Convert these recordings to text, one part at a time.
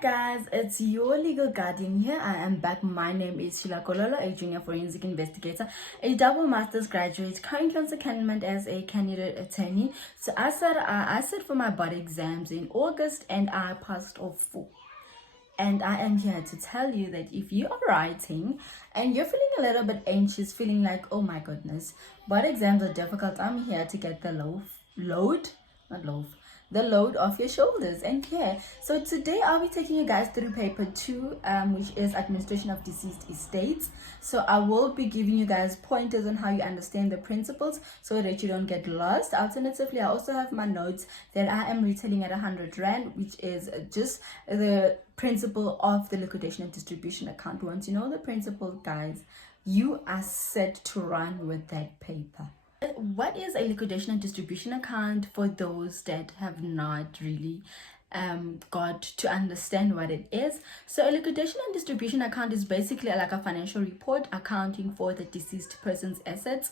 Guys, it's your legal guardian here. I am back. My name is Sheila Kololo, a junior forensic investigator, a double master's graduate, currently on secondment as a candidate attorney. So I sat for my body exams in August and I passed all four. And I am here to tell you that if you are writing and you're feeling a little bit anxious, feeling like, oh my goodness, board exams are difficult, I'm here to get the the load off your shoulders. And yeah, so today I'll be taking you guys through paper 2, which is administration of deceased estates. So I will be giving you guys pointers on how you understand the principles so that you don't get lost. Alternatively, I also have my notes that I am retailing at 100 Rand, which is just the principle of the liquidation and distribution account. Once you know the principle, guys, you are set to run with that paper. What is a liquidation and distribution account for those that have not really got to understand what it is? So a liquidation and distribution account is basically like a financial report accounting for the deceased person's assets,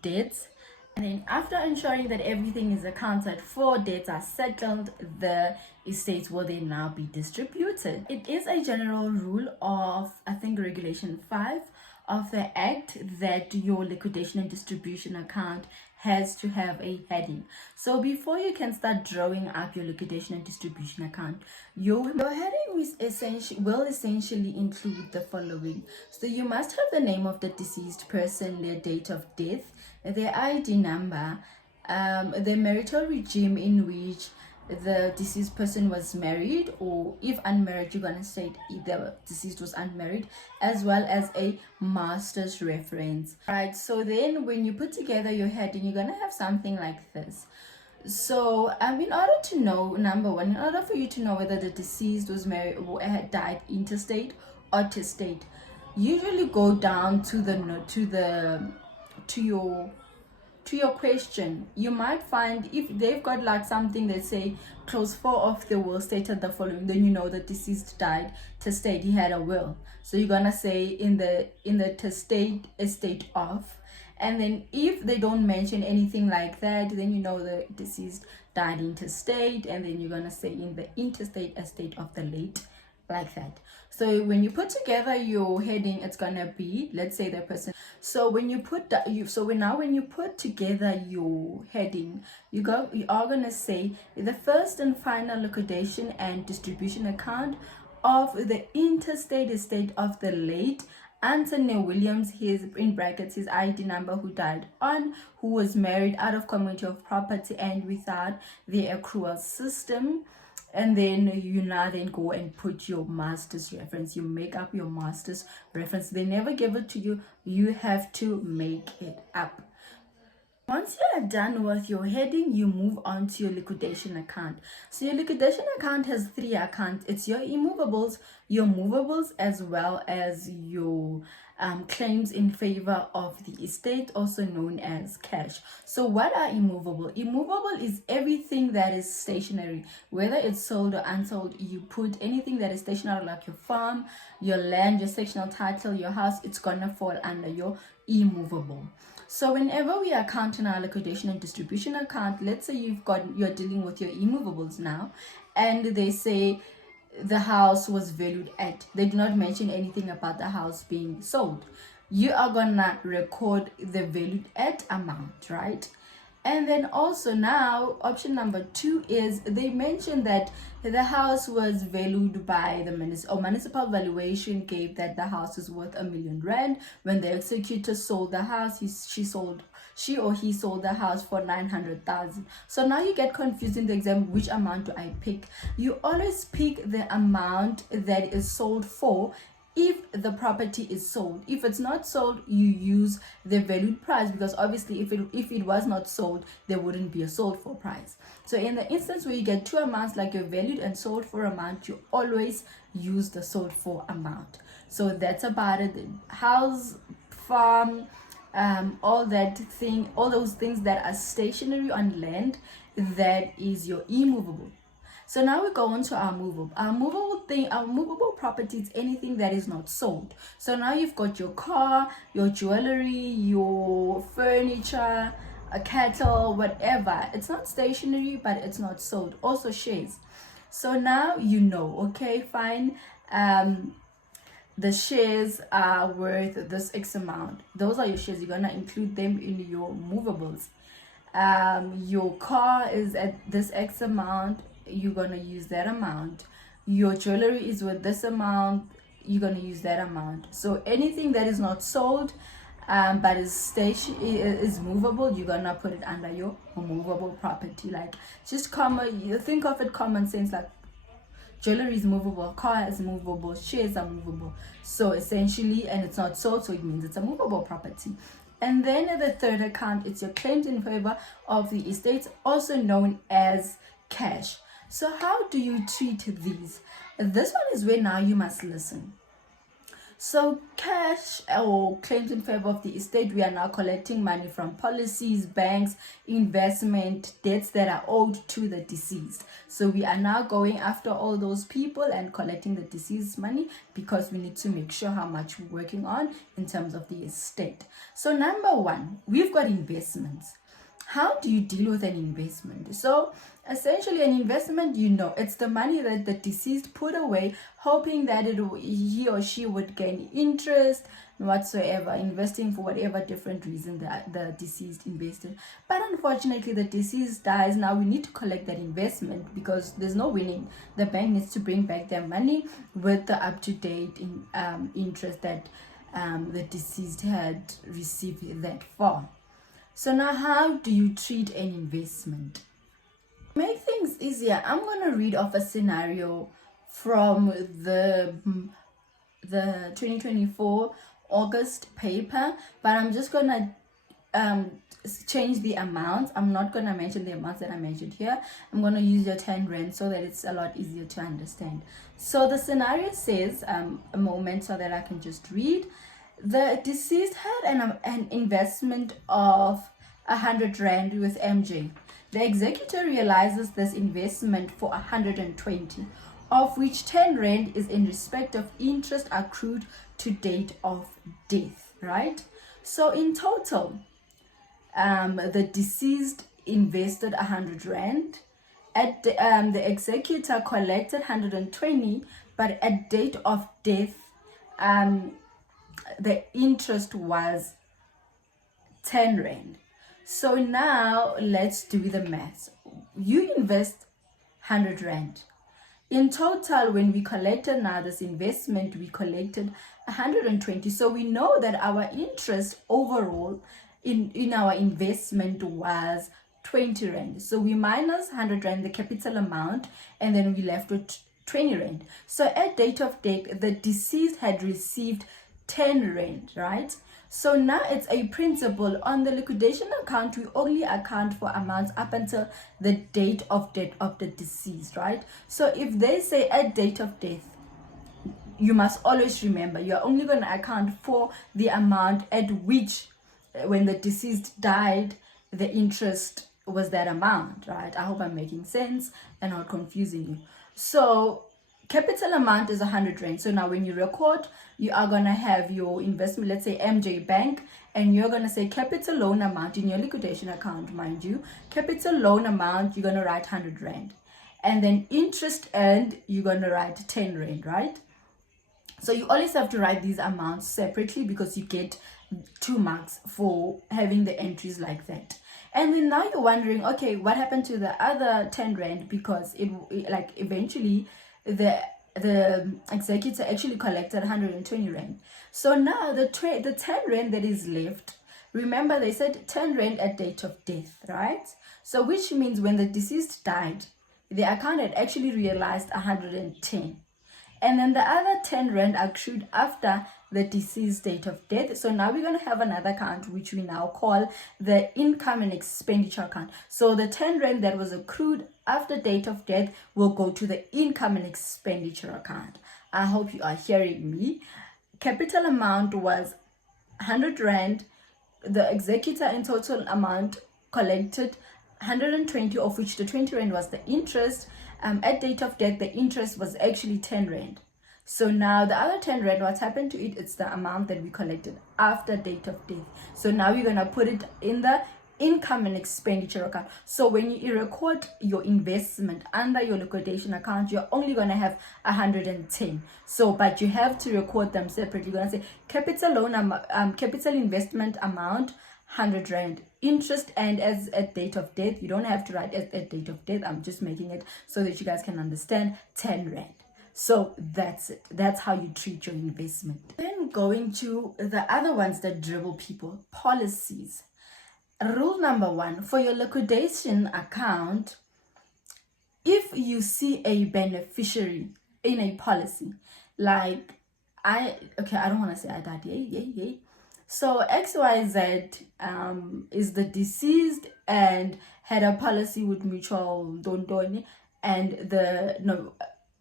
debts, and then after ensuring that everything is accounted for, debts are settled, the estates will then now be distributed. It is a general rule of, I think, Regulation 5 of the Act that your liquidation and distribution account has to have a heading. So before you can start drawing up your liquidation and distribution account, your heading will essentially include the following. So you must have the name of the deceased person, their date of death, their ID number, the marital regime in which the deceased person was married, or if unmarried, you're gonna state the deceased was unmarried, as well as a master's reference. Right, so then when you put together your heading, you're gonna have something like this. So in order to know, number one, in order for you to know whether the deceased was married or had died interstate or testate, usually go down to your question. You might find if they've got like something that say clause 4 of the will stated the following, then you know the deceased died testate, he had a will. So you're gonna say in the testate estate of, and then if they don't mention anything like that, then you know the deceased died intestate, and then you're gonna say in the intestate estate of the late, like that. So when you put together your heading, it's gonna be, let's say, the person. So when you put when you put together your heading, you are gonna say the first and final liquidation and distribution account of the interstate estate of the late Anthony Williams, his in brackets his ID number, who died on, who was married out of community of property and without the accrual system. And then you now then go and put your master's reference. You make up your master's reference. They never give it to you. You have to make it up. Once you are done with your heading, you move on to your liquidation account. So your liquidation account has 3 accounts. It's your immovables, your movables, as well as your claims in favor of the estate, also known as cash. So what are immovable? Immovable is everything that is stationary, whether it's sold or unsold. You put anything that is stationary, like your farm, your land, your sectional title, your house, it's gonna fall under your immovable. So whenever we are counting our liquidation and distribution account, let's say you're dealing with your immovables now, and they say the house was valued at, they do not mention anything about the house being sold. You are gonna record the valued at amount, right? And then also now option number 2 is they mention that the house was valued by the municipal valuation gave that the house is worth R1 million. When the executor sold the house, she or he sold the house for 900,000. So now you get confused in the exam, which amount do I pick? You always pick the amount that is sold for if the property is sold. If it's not sold, you use the valued price, because obviously if it was not sold, there wouldn't be a sold for price. So in the instance where you get 2 amounts, like your valued and sold for amount, you always use the sold for amount. So that's about it. House, farm, all those things that are stationary on land, that is your immovable. So now we go on to our movable. Our movable property is anything that is not sold. So now you've got your car, your jewelry, your furniture, a cattle, whatever. It's not stationary, but it's not sold. Also shares. So now you know, okay, fine. The shares are worth this X amount. Those are your shares. You're gonna include them in your movables. Your car is at this X amount. You're gonna use that amount. Your jewelry is worth this amount. You're gonna use that amount. So anything that is not sold, but is movable, you're gonna put it under your movable property. Like, just you think of it common sense, like jewelry is movable, car is movable, shares are movable. So essentially, and it's not sold, so it means it's a movable property. And then the third account, it's your claims in favor of the estate, also known as cash. So how do you treat these? This one is where now you must listen. So cash, or claims in favor of the estate, we are now collecting money from policies, banks, investment, debts that are owed to the deceased. So we are now going after all those people and collecting the deceased's money, because we need to make sure how much we're working on in terms of the estate. So number one, we've got investments. How do you deal with an investment? So essentially, an investment, it's the money that the deceased put away, hoping that he or she would gain interest whatsoever, investing for whatever different reason that the deceased invested. But unfortunately, the deceased dies. Now we need to collect that investment, because there's no winning. The bank needs to bring back their money with the up-to-date interest that the deceased had received that for. So now, how do you treat an investment? To make things easier, I'm going to read off a scenario from the 2024 August paper, but I'm just going to change the amounts. I'm not going to mention the amounts that I mentioned here. I'm going to use your 10 rand so that it's a lot easier to understand. So the scenario says, a moment so that I can just read. The deceased had an investment of 100 rand with MJ. The executor realizes this investment for 120, of which 10 rand is in respect of interest accrued to date of death, right? So in total, the deceased invested 100 rand. The executor collected 120, but at date of death, the interest was 10 rand. So now let's do the maths. You invest 100 rand. In total, when we collected now this investment, we collected 120. So we know that our interest overall in our investment was 20 rand. So we minus 100 rand, the capital amount, and then we left with 20 rand. So at date of death, the deceased had received 10 rand, right? So now it's a principle. On the liquidation account, we only account for amounts up until the date of death of the deceased, right? So if they say at date of death, you must always remember you're only going to account for the amount at which, when the deceased died, the interest was that amount, right? I hope I'm making sense and not confusing you. So capital amount is 100 rand. So now when you record, you are going to have your investment, let's say MJ Bank, and you're going to say capital loan amount in your liquidation account, mind you. Capital loan amount, you're going to write 100 rand. And then interest earned, you're going to write 10 rand, right? So you always have to write these amounts separately, because you get 2 marks for having the entries like that. And then now you're wondering, okay, what happened to the other 10 rand? Because it like eventually the executor actually collected 120 rand. So now the 10 rand that is left, remember they said 10 rand at date of death, right? So which means when the deceased died, the account had actually realized 110. And then the other 10 rand accrued after the deceased date of death. So now we're going to have another account which we now call the income and expenditure account. So the 10 rand that was accrued after date of death will go to the income and expenditure account. I hope you are hearing me. Capital amount was 100 rand. The executor in total amount collected 120, of which the 20 rand was the interest. At date of death, the interest was actually 10 rand. So now the other 10 rand, what's happened to it? It's the amount that we collected after date of death. So now we're going to put it in the income and expenditure account. So when you record your investment under your liquidation account, you're only going to have 110. So but you have to record them separately. You're going to say capital loan capital investment amount 100 rand, interest and as at date of death. You don't have to write as at date of death, I'm just making it so that you guys can understand, 10 rand. So that's it. That's how you treat your investment. Then going to the other ones that dribble people, policies. Rule number 1, for your liquidation account, if you see a beneficiary in a policy, like I don't want to say I died, yay. So XYZ is the deceased and had a policy with mutual Dondoni, and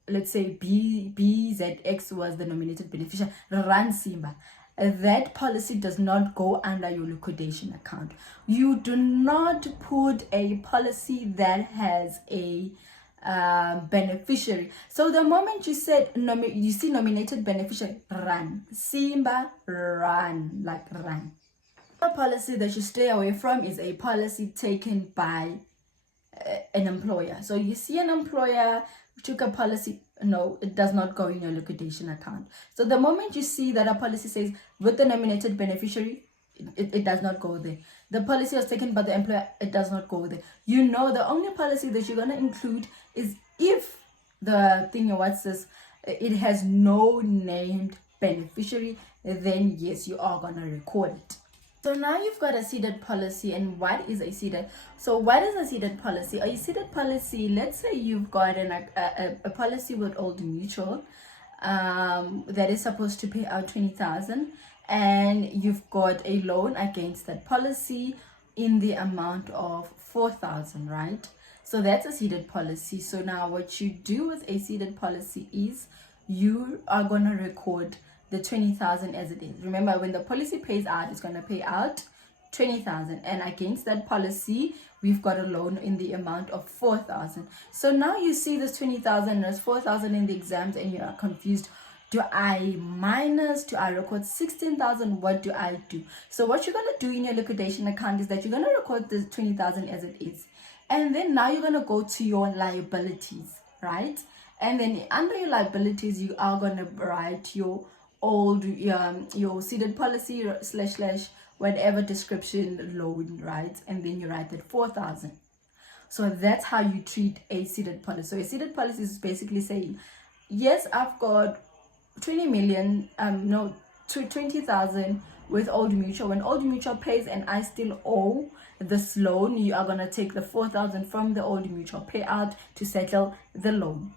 let's say BZX was the nominated beneficiary, Run Simba. That policy does not go under your liquidation account. You do not put a policy that has a beneficiary. So the moment you said you see nominated beneficiary, run. Simba, run, like run. A policy that you stay away from is a policy taken by an employer. So you see an employer took a policy, no, it does not go in your liquidation account. So the moment you see that a policy says with the nominated beneficiary, it does not go there. The policy was taken by the employer, it does not go there. You know, the only policy that you're going to include is if the thing, it has no named beneficiary, then yes, you are going to record it. So now you've got a ceded policy. And what is a ceded? So what is a ceded policy? A ceded policy, let's say you've got a policy with Old Mutual that is supposed to pay out 20,000, and you've got a loan against that policy in the amount of 4,000, right? So that's a ceded policy. So now what you do with a ceded policy is you are going to record the 20,000 as it is. Remember, when the policy pays out, it's going to pay out 20,000, and against that policy we've got a loan in the amount of 4,000. So now you see this 20,000 and there's 4,000 in the exams, and you are confused. Do I minus? Do I record 16,000? What do I do? So what you're going to do in your liquidation account is that you're going to record the 20,000 as it is, and then now you're going to go to your liabilities, right? And then under your liabilities you are going to write your old your ceded policy / whatever description loan, right? And then you write that 4,000. So that's how you treat a ceded policy. So a ceded policy is basically saying, yes, I've got 20 million 20,000 with Old Mutual. When Old Mutual pays and I still owe this loan, you are going to take the 4,000 from the Old Mutual payout to settle the loan.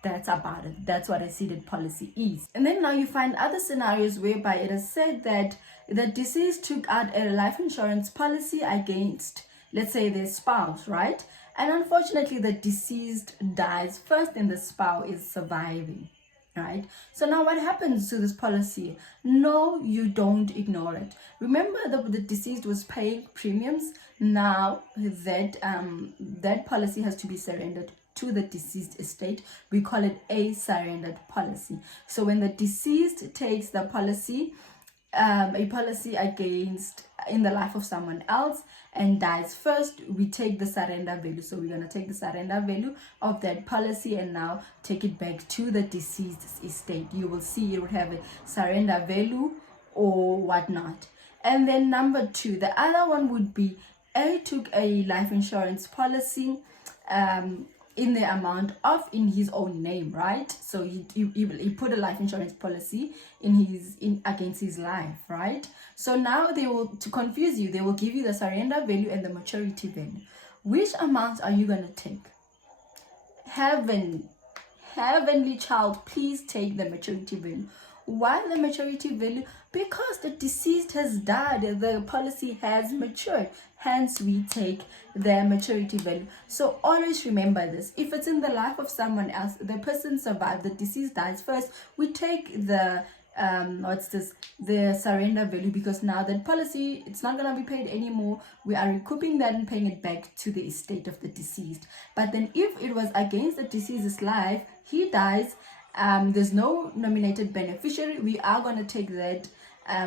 That's about it. That's what a ceded policy is. And then now you find other scenarios whereby it is said that the deceased took out a life insurance policy against, let's say, their spouse, right? And unfortunately the deceased dies first and the spouse is surviving, right? So now what happens to this policy? No, you don't ignore it. Remember that the deceased was paying premiums. Now that policy has to be surrendered to the deceased estate. We call it a surrendered policy. So when the deceased takes the policy, a policy against in the life of someone else and dies first, we take the surrender value. So we're going to take the surrender value of that policy and now take it back to the deceased estate. You will see it would have a surrender value or whatnot. And then number 2, the other one would be A took a life insurance policy in the amount of in his own name, right? So he put a life insurance policy in against his life, right? So now they will, to confuse you, they will give you the surrender value and the maturity value. Which amounts are you going to take? Heavenly child, please take the maturity value. Why the maturity value? Because the deceased has died, the policy has matured, hence we take the maturity value. So always remember this. If it's in the life of someone else, the person survived, the deceased dies first, we take the the surrender value, because now that policy, it's not going to be paid anymore. We are recouping that and paying it back to the estate of the deceased. But then if it was against the deceased's life, he dies, there's no nominated beneficiary, we are going to take that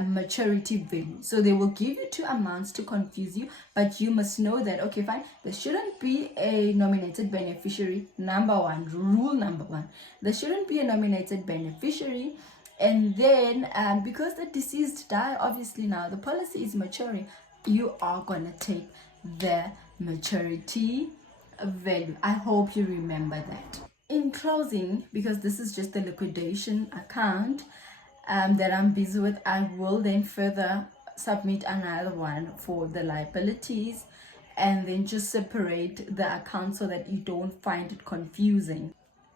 maturity value. So they will give you two amounts to confuse you, but you must know that, okay, fine, there shouldn't be a nominated beneficiary. Rule number one, there shouldn't be a nominated beneficiary. And then because the deceased died, obviously now the policy is maturing, you are gonna take the maturity value. I hope you remember that. In closing, because this is just the liquidation account that I'm busy with, I will then further submit another one for the liabilities, and then just separate the account so that you don't find it confusing.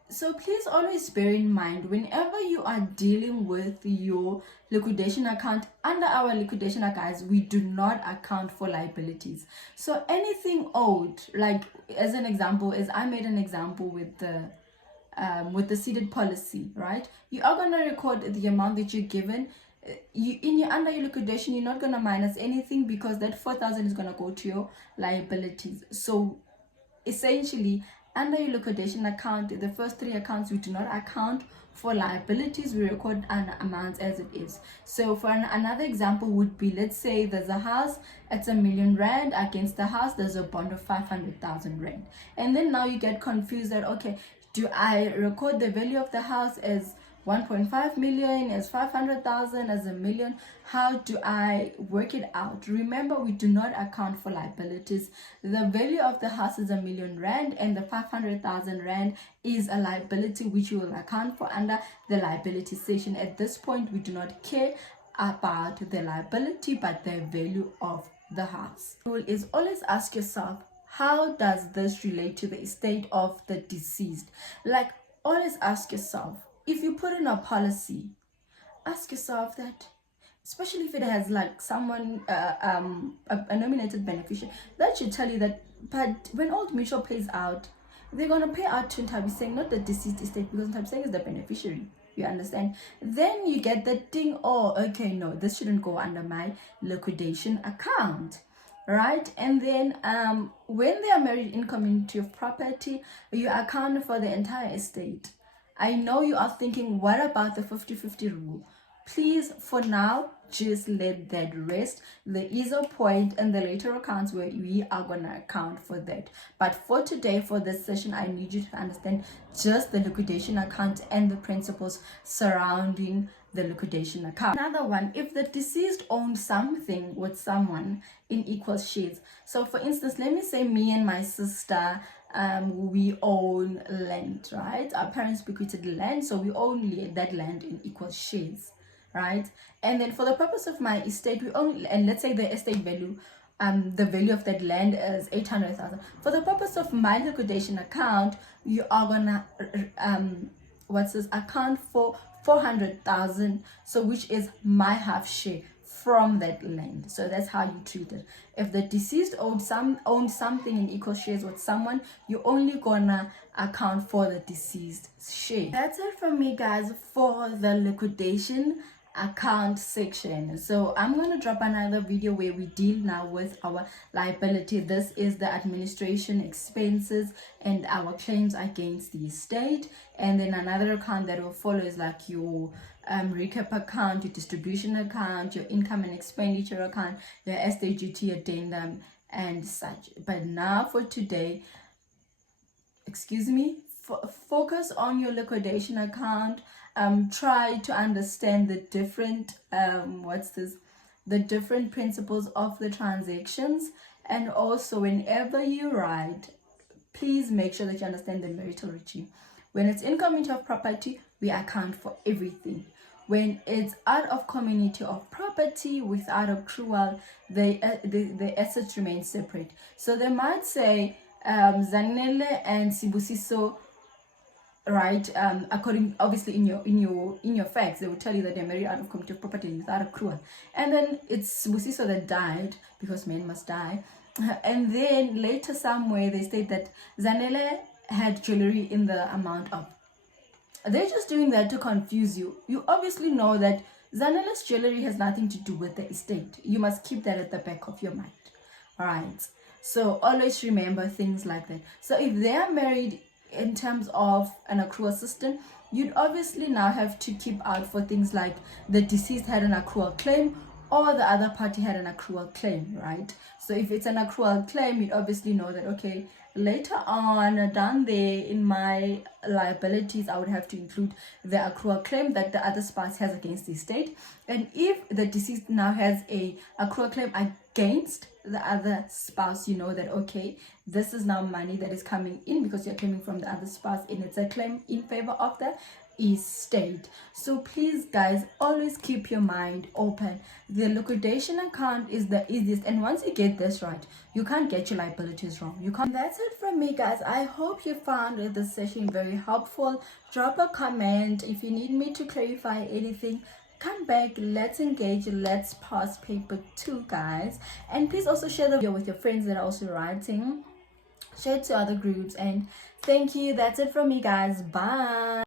So please always bear in mind, whenever you are dealing with your liquidation account, under our liquidation guys, we do not account for liabilities. So anything owed, like as an example, as I made an example with the ceded policy, right? You are going to record the amount that you're given. Under your liquidation, you're not going to minus anything, because that 4,000 is going to go to your liabilities. So essentially, under your liquidation account, the first three accounts, we do not account for liabilities. We record an amount as it is. So for another example would be, let's say there's a house, it's R1,000,000. Against the house there's a bond of 500,000 rand, and then now you get confused that, okay, do I record the value of the house as 1.5 million, as 500,000, as $1,000,000? How do I work it out? Remember, we do not account for liabilities. The value of the house is R1,000,000, and the 500,000 rand is a liability which you will account for under the liability section. At this point, we do not care about the liability, but the value of the house. The rule is always ask yourself, how does this relate to the estate of the deceased? Like, always ask yourself, if you put in a policy, ask yourself that, especially if it has like someone, a nominated beneficiary, that should tell you that, but when Old Mutual pays out, they're going to pay out to Ntabiseng, not the deceased estate, because Ntabiseng is the beneficiary. You understand? Then you get the thing, oh, okay, no, this shouldn't go under my liquidation account. Right? And then when they are married in community of property, you account for the entire estate. I know you are thinking, what about the 50-50 rule? Please, for now, just let that rest. There is a point in the later accounts where we are going to account for that. But for today, for this session, I need you to understand just the liquidation account and the principles surrounding the liquidation account. Another one, if the deceased owns something with someone in equal shares. So for instance, let me say me and my sister, we own land, right? Our parents bequeathed land, so we own that land in equal shares, right? And then for the purpose of my estate, we own, and let's say the estate value, the value of that land is 800,000. For the purpose of my liquidation account, you are gonna account for 400,000, so which is my half share from that land. So that's how you treat it. If the deceased owns something in equal shares with someone, you're only gonna account for the deceased share. That's it from me, guys, for the liquidation account section. So I'm gonna drop another video where we deal now with our liability. This is the administration expenses and our claims against the estate, and then another account that will follow is like your recap account, your distribution account, your income and expenditure account, your estate duty addendum and such. But now for today, focus on your liquidation account. Try to understand the different the different principles of the transactions, and also whenever you write, please make sure that you understand the marital regime. When it's in community of property, we account for everything. When it's out of community of property without accrual, the assets remain separate. So they might say Zanele and Sibusiso, right? According, obviously, in your facts, they will tell you that they're married out of community of property without accrual, and then it's Sibusiso that died, because men must die. And then later somewhere they state that Zanele had jewelry in the amount of. They're just doing that to confuse you. You obviously know that Zanele's jewelry has nothing to do with the estate. You must keep that at the back of your mind. All right. So always remember things like that. So if they are married in terms of an accrual system, you'd obviously now have to keep out for things like the deceased had an accrual claim or the other party had an accrual claim, right? So if it's an accrual claim, you'd obviously know that, okay, later on down there in my liabilities, I would have to include the accrual claim that the other spouse has against the estate. And if the deceased now has a accrual claim against the other spouse, you know that, okay, this is now money that is coming in because you're claiming from the other spouse, and it's a claim in favor of the estate. So please guys, always keep your mind open. The liquidation account is the easiest, and once you get this right, you can't get your liabilities wrong. You can't. That's it from me, guys. I hope you found this session very helpful. Drop a comment if you need me to clarify anything. Come back, let's engage, let's pass paper 2, guys. And please also share the video with your friends that are also writing. Share it to other groups, and thank you. That's it from me, guys. Bye.